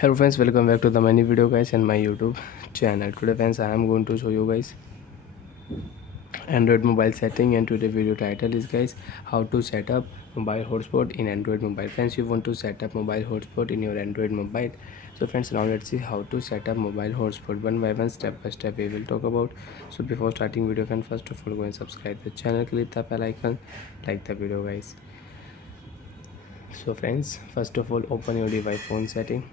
Hello friends, welcome back to the many video guys and my YouTube channel. Today friends, I am going to show you guys Android mobile setting, and today video title is guys how to set up mobile hotspot in Android mobile. Friends, you want to set up mobile hotspot in your Android mobile. So friends, now let's see how to set up mobile hotspot one by one, step by step we will talk about. So before starting video friends, first of all go and subscribe the channel, click the bell icon, like the video guys. So friends, first of all open your device phone setting.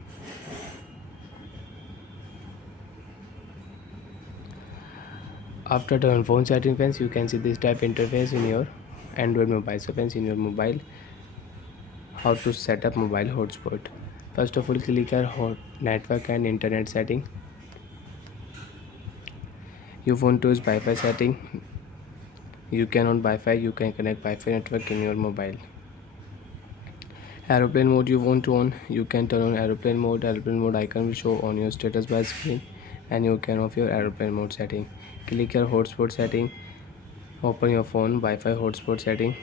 After turn on phone setting friends, you can see this type interface in your Android mobile. So friends, in your mobile, how to set up mobile hotspot. First of all, click on network and internet setting. You want to use Wi-Fi setting. You can on Wi-Fi, you can connect Wi-Fi network in your mobile. Aeroplane mode you want to on, you can turn on aeroplane mode. Aeroplane mode icon will show on your status bar screen, and you can off your aeroplane mode setting. Click your hotspot setting. Open your phone Wi-Fi hotspot setting.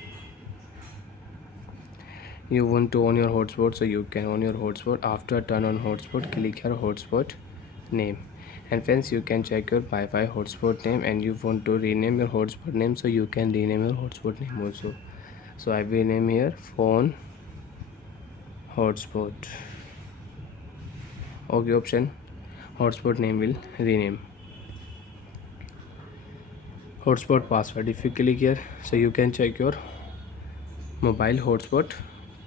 You want to on your hotspot, so you can on your hotspot. After turn on hotspot, click your hotspot name, and friends, you can check your Wi-Fi hotspot name, and you want to rename your hotspot name, so you can rename your hotspot name also. So I will name here phone hotspot. Okay, option hotspot name will rename. Hotspot password, if you click here, so you can check your mobile hotspot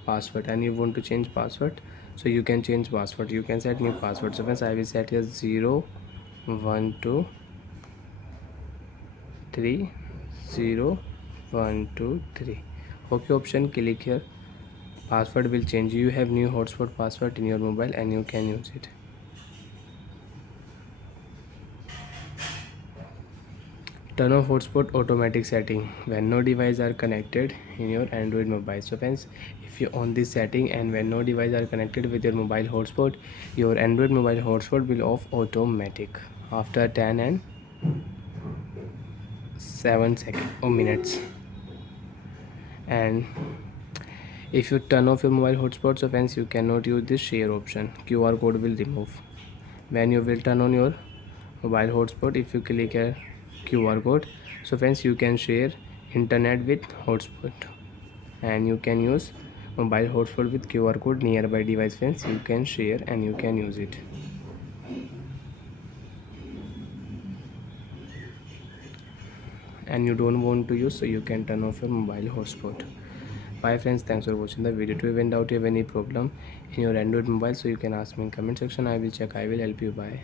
password, and you want to change password, so you can change password. You can set new password. So friends, I will set here 0 1 2 3 0 1 2 3. Okay, option click here. Password will change. You have new hotspot password in your mobile and you can use it. Turn off hotspot automatic setting when no device are connected in your Android mobile. So friends, if you on this setting and when no device are connected with your mobile hotspot, your Android mobile hotspot will off automatic after 10 and 7 seconds or minutes. And if you turn off your mobile hotspot, so friends, you cannot use this share option. QR code will remove. When you will turn on your mobile hotspot, if you click a QR code, so friends, you can share internet with hotspot, and you can use mobile hotspot with QR code nearby device. Friends, you can share and you can use it. And you don't want to use, so you can turn off your mobile hotspot. Bye friends, thanks for watching the video. To even doubt you have any problem in your Android mobile, so you can ask me in comment section. I will check, I will help you. Bye.